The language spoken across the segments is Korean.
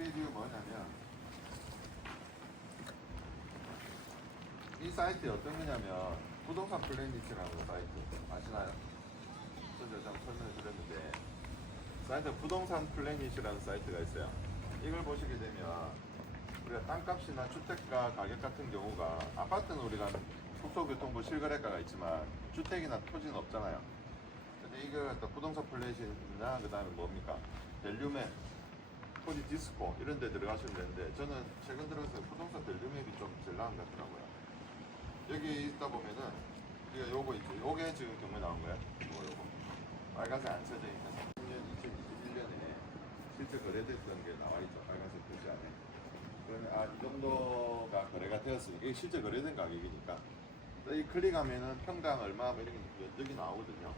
이게 지금 뭐냐면 이 사이트에 어떤 거냐면 부동산 플래닛이라는 사이트 아시나요? 전에 좀 설명을 드렸는데 사이트 부동산 플래닛이라는 사이트가 있어요. 이걸 보시게 되면 우리가 땅값이나 주택가 가격 같은 경우가 아파트는 우리가 국토교통부 실거래가가 있지만 주택이나 토지는 없잖아요. 근데 이거 갖다 부동산 플래닛이나 그 다음에 뭡니까? 밸류맵, 토지 디스코 이런 데 들어가시면 되는데 저는 최근 들어서 부동산 밸류맵이 좀 제일 나은 것 같더라고요. 여기 있다 보면은 우리가 요거 있죠. 요게 지금 경매 나온 거예요. 요거 빨간색 안 쳐져 있는 2021년에 실제 거래됐던 게 나와 있죠. 빨간색 표시 안에. 그러면 이 정도가 거래가 되었으니까 이게 실제 거래된 가격이니까 이 클릭하면은 평당 얼마 뭐 이런 게 면적이 나오거든요.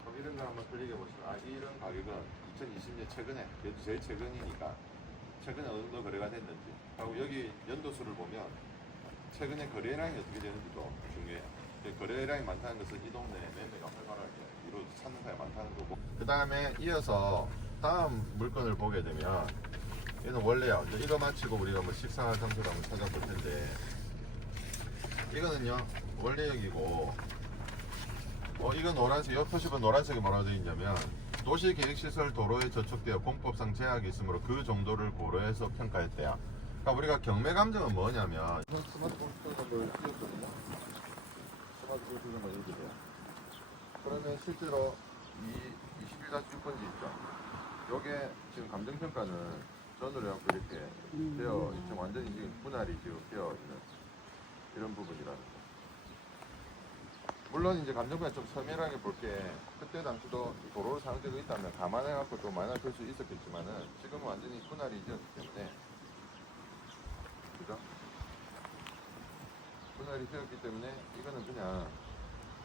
그럼 이런 거 한번 클릭해 보시면 이런 가격은 2020년 최근에 그래도 제일 최근이니까 최근에 어느 정도 거래가 됐는지 하고 여기 연도수를 보면 최근에 거래량이 어떻게 되는지도 중요해요. 거래량이 많다는 것은 이 동네에 매매가 활발하게 이루어져 찾는 사람이 많다는 거고 그 다음에 이어서 다음 물건을 보게 되면 얘는 원래요. 이거 마치고 우리가 뭐 식사할 장소를 한번 찾아볼 텐데 이거는요 원래역이고 이거 노란색 옆 표시본 노란색이 뭐라고 되어 있냐면 도시계획시설 도로에 저촉되어 공법상 제약이 있으므로 그 정도를 고려해서 평가했대요. 그러니까 우리가 경매 감정은 뭐냐면 스마트폰 수정을 띄웠거든요. 스마트폰 수정을 이렇게 돼요. 그러면 실제로 이 21-6번지 있죠. 요게 지금 감정평가는 전으로 해갖고 이렇게 되어 지금 완전히 지금 분할이 지금 되어 있는 이런 부분이라는 거. 물론 이제 감정평가 좀 서밀하게 볼게 그때 당시도 도로를 사용되고 있다면 감안해갖고 좀 많이 볼 수 있었겠지만은 지금은 완전히 분할이 되었기 때문에 그죠? 분할이 되었기 때문에 이거는 그냥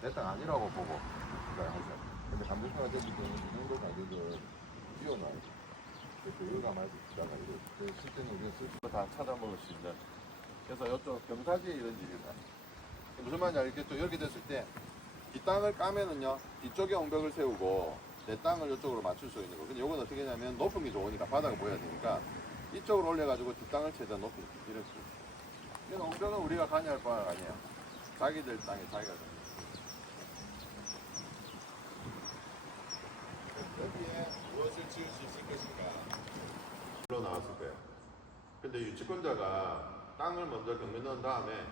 내 땅 아니라고 보고 하죠. 근데 감정평가 됐기 때문에 이 정도 가격을 띄워놔야죠. 교육감할 수 있다가 실제는 우리가 쓸 다 찾아먹을 수 있는. 그래서 이쪽 경사지에 이런 집이다. 무슨 말인지 알겠죠? 이렇게 됐을 때 뒷땅을 까면은요 뒤쪽에 옹벽을 세우고 내 땅을 이쪽으로 맞출 수 있는 거. 근데 이건 어떻게 하냐면 높음이 좋으니까 바닥을 보여야 되니까 이쪽으로 올려가지고 뒷땅을 최대한 높이 이럴 수 있어요. 이건 옹벽은 우리가 관여할 바가 아니에요. 자기들 땅에 자기가 돼. 여기에 무엇을 지을 수 있을 것인가 물러 나왔을 거예요. 근데 유치권자가 땅을 먼저 경매 넣은 다음에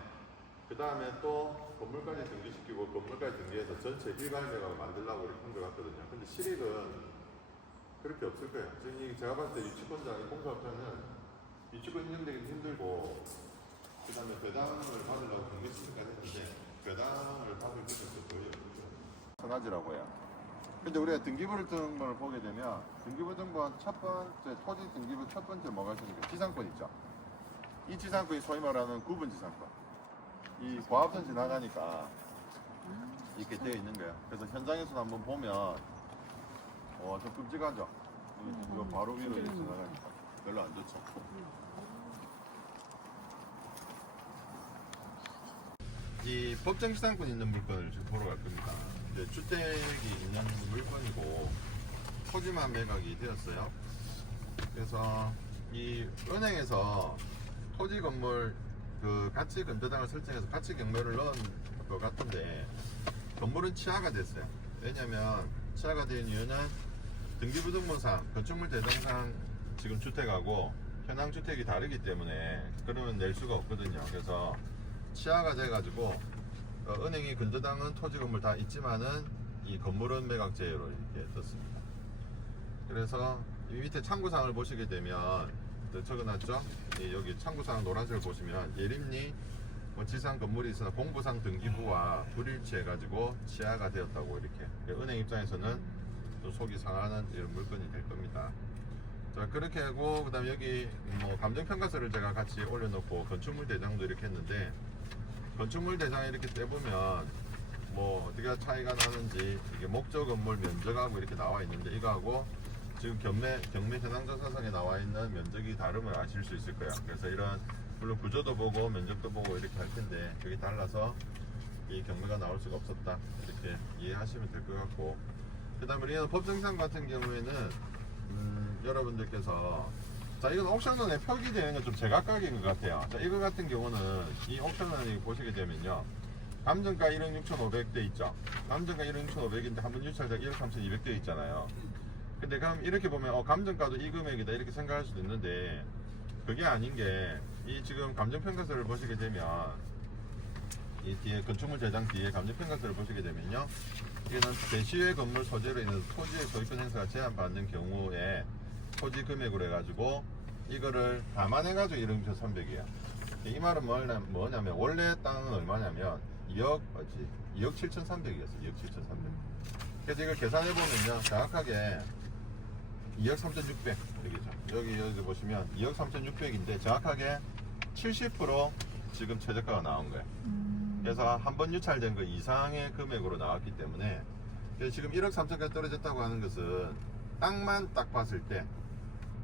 그 다음에 또 건물까지 등기시키고 건물까지 등기해서 전체 일괄 매각을 만들려고 이렇게 한 것 같거든요. 근데 실익은 그렇게 없을 거예요. 지금 제가 봤을 때 유치권자, 공사업자는 유치권 인정되기도 힘들고 그 다음에 배당을 받으려고 경매시키기까지 했는데 배당을 받을 것이 거의 없죠. 선화지라고 해요. 근데 우리가 등기부 등본을 보게 되면 등기부 등본 첫 번째 토지 등기부 첫 번째 뭐가 있습니까? 지상권 있죠. 이 지상권이 소위 말하는 구분 지상권. 이 고압선 지나가니까 이렇게 되어 있는 거예요. 그래서 현장에서 한번 보면 좀 끔찍하죠. 이거 바로 위로 이렇게 지나가니까 별로 안 좋죠. 이 법정 지상권 있는 물건을 지금 보러 갈 겁니다. 이제 주택이 있는 물건이고 토지만 매각이 되었어요. 그래서 이 은행에서 토지 건물 그 가치 근저당을 설정해서 가치 경매를 넣은 것 같은데 건물은 치아가 됐어요. 왜냐면 치아가 된 이유는 등기부등본상 건축물 대장상 지금 주택하고 현황 주택이 다르기 때문에 그러면 낼 수가 없거든요. 그래서 치아가 돼가지고 은행이 근저당은 토지 건물 다 있지만은 이 건물은 매각 제외로 이렇게 떴습니다. 그래서 이 밑에 참고사항을 보시게 되면 적어놨죠. 여기 참고사항 노란색을 보시면 예림리 지상 건물이 있으나 공부상 등기부와 불일치해가지고 치아가 되었다고 이렇게 은행 입장에서는 또 속이 상하는 이런 물건이 될 겁니다. 자 그렇게 하고 그 다음 여기 뭐 감정평가서를 제가 같이 올려놓고 건축물 대장도 이렇게 했는데 건축물 대장 이렇게 떼보면 뭐 어떻게 차이가 나는지 이게 목적 건물 면적하고 이렇게 나와 있는데 이거하고 지금 경매 현황조사상에 나와 있는 면적이 다름을 아실 수 있을 거예요. 그래서 이런 물론 구조도 보고 면적도 보고 이렇게 할 텐데 그게 달라서 이 경매가 나올 수가 없었다 이렇게 이해하시면 될 것 같고 그 다음에 우리는 법정상 같은 경우에는 여러분들께서 자, 이건 옵션론에 표기되는 건 좀 제각각인 것 같아요. 자, 이거 같은 경우는 이 옵션론을 보시게 되면요. 감정가 1억 6,500대 있죠. 감정가 1억 6,500인데 한번 유찰자 1억 3,200대 있잖아요. 근데 그럼 이렇게 보면 감정가도 이 금액이다 이렇게 생각할 수도 있는데 그게 아닌 게 이 지금 감정평가서를 보시게 되면 이 뒤에 건축물 제장 뒤에 감정평가서를 보시게 되면요. 이거는 대시외 건물 소재로 인해서 토지의 소유권 행사가 제한받는 경우에 토지 금액으로 해가지고 이거를 감안해가지고 1억 6,300이에요. 이 말은 뭐냐면 원래 땅은 얼마냐면 2억 7,300이었어요. 2억 7,300. 그래서 이걸 계산해보면요. 정확하게 2억 3,600 이렇게죠. 여기 보시면 2억 3,600인데 정확하게 70% 지금 최저가가 나온 거예요. 그래서 한 번 유찰된 거 이상의 금액으로 나왔기 때문에 그래서 지금 1억 3천까지 떨어졌다고 하는 것은 땅만 딱 봤을 때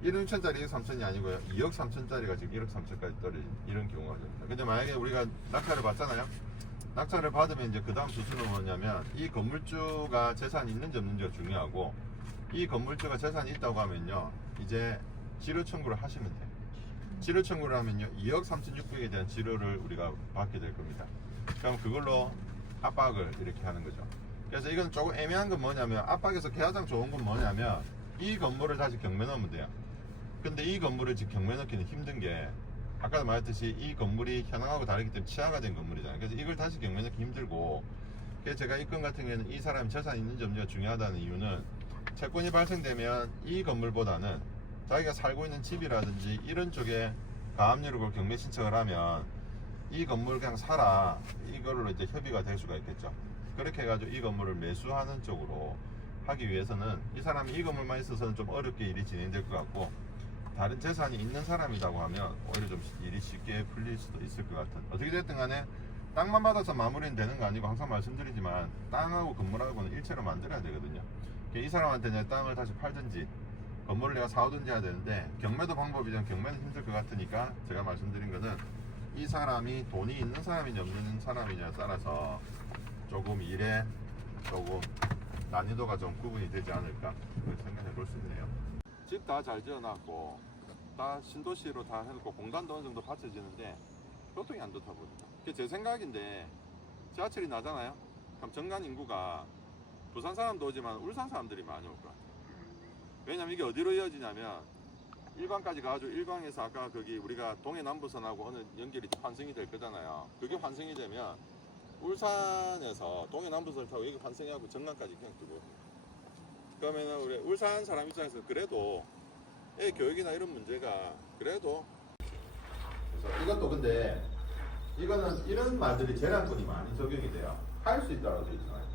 1억 6천짜리 1억 3천이 아니고요. 2억 3천짜리가 지금 1억 3천까지 떨어진 이런 경우가 됩니다. 근데 만약에 우리가 낙찰을 받잖아요. 낙찰을 받으면 이제 그 다음 수순은 뭐냐면 이 건물주가 재산이 있는지 없는지가 중요하고 이 건물주가 재산이 있다고 하면요. 이제 지료 청구를 하시면 돼요. 지료 청구를 하면요. 2억 3,600에 대한 지료를 우리가 받게 될 겁니다. 그럼 그걸로 압박을 이렇게 하는 거죠. 그래서 이건 조금 애매한 건 뭐냐면 압박에서 가장 좋은 건 뭐냐면 이 건물을 다시 경매 넣으면 돼요. 근데 이 건물을 지금 경매 넣기는 힘든 게 아까도 말했듯이 이 건물이 현황하고 다르기 때문에 치아가 된 건물이잖아요. 그래서 이걸 다시 경매 넣기 힘들고 그래서 제가 이 건 같은 경우에는 이 사람이 재산이 있는지 없는지가 중요하다는 이유는 채권이 발생되면 이 건물보다는 자기가 살고 있는 집이라든지 이런 쪽에 가압류를 경매 신청을 하면 이 건물 그냥 사라 이걸로 이제 협의가 될 수가 있겠죠. 그렇게 해가지고 이 건물을 매수하는 쪽으로 하기 위해서는 이 사람이 이 건물만 있어서는 좀 어렵게 일이 진행될 것 같고 다른 재산이 있는 사람이라고 하면 오히려 좀 일이 쉽게 풀릴 수도 있을 것 같은. 어떻게 됐든 간에 땅만 받아서 마무리는 되는 거 아니고 항상 말씀드리지만 땅하고 건물하고는 일체로 만들어야 되거든요. 이 사람한테 내 땅을 다시 팔든지 건물을 내가 사오든지 해야 되는데 경매도 방법이지만 경매는 힘들 것 같으니까 제가 말씀드린 거는 이 사람이 돈이 있는 사람이냐 없는 사람이냐에 따라서 조금 일에 조금 난이도가 좀 구분이 되지 않을까 그렇게 생각해 볼 수 있네요. 집 다 잘 지어놨고 다 신도시로 다 해놓고 공간도 어느 정도 받쳐지는데 교통이 안 좋다 보니까 그게 제 생각인데 지하철이 나잖아요. 그럼 정관 인구가 부산 사람도 오지만 울산 사람들이 많이 올 것 같아요. 왜냐면 이게 어디로 이어지냐면 일광까지 가가지고 일광에서 아까 거기 우리가 동해남부선하고 어느 연결이 환승이 될 거잖아요. 그게 환승이 되면 울산에서 동해남부선을 타고 여기 환승하고 정강까지 그냥 뜨고 그러면은 우리 울산 사람 입장에서 그래도 애 교육이나 이런 문제가 그래도 그래서 이것도 근데 이거는 이런 말들이 재량권이 많이 적용이 돼요. 할 수 있다고 되어 있잖아요.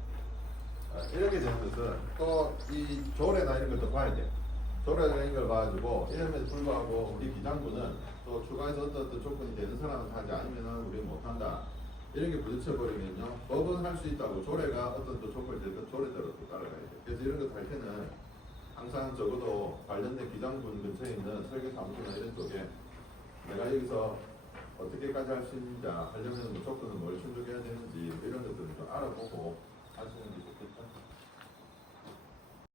이렇게 되는 것은 또 이 조례나 이런 것도 봐야 돼요. 조례나 이런 걸 봐가지고 이름에도 불구하고 우리 기장부는 또 추가해서 어떤 조건이 되는 사람은 하지 않으면 우리는 못한다. 이런 게 부딪혀버리면요. 법은 할 수 있다고 조례가 어떤 또 조건이 되면 조례대로 또 따라가야 돼요. 그래서 이런 것 할 때는 항상 적어도 관련된 기장분 근처에 있는 설계사무소나 이런 쪽에 내가 여기서 어떻게까지 할 수 있는지 하려면 조건은 뭘 충족해야 되는지 이런 것들을 좀 알아보고 하시는 게